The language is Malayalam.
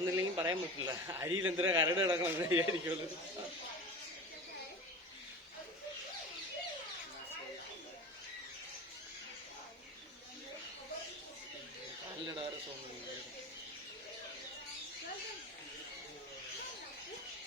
പറന്നില്ലെങ്കിൽ പറയാൻ പറ്റില്ല. അരിയിൽ എന്തിനാ കരട് കിടക്കണമെന്ന് വിചാരിക്കുമല്ലോ. കാലിലിടാറ് തോന്നുന്നു.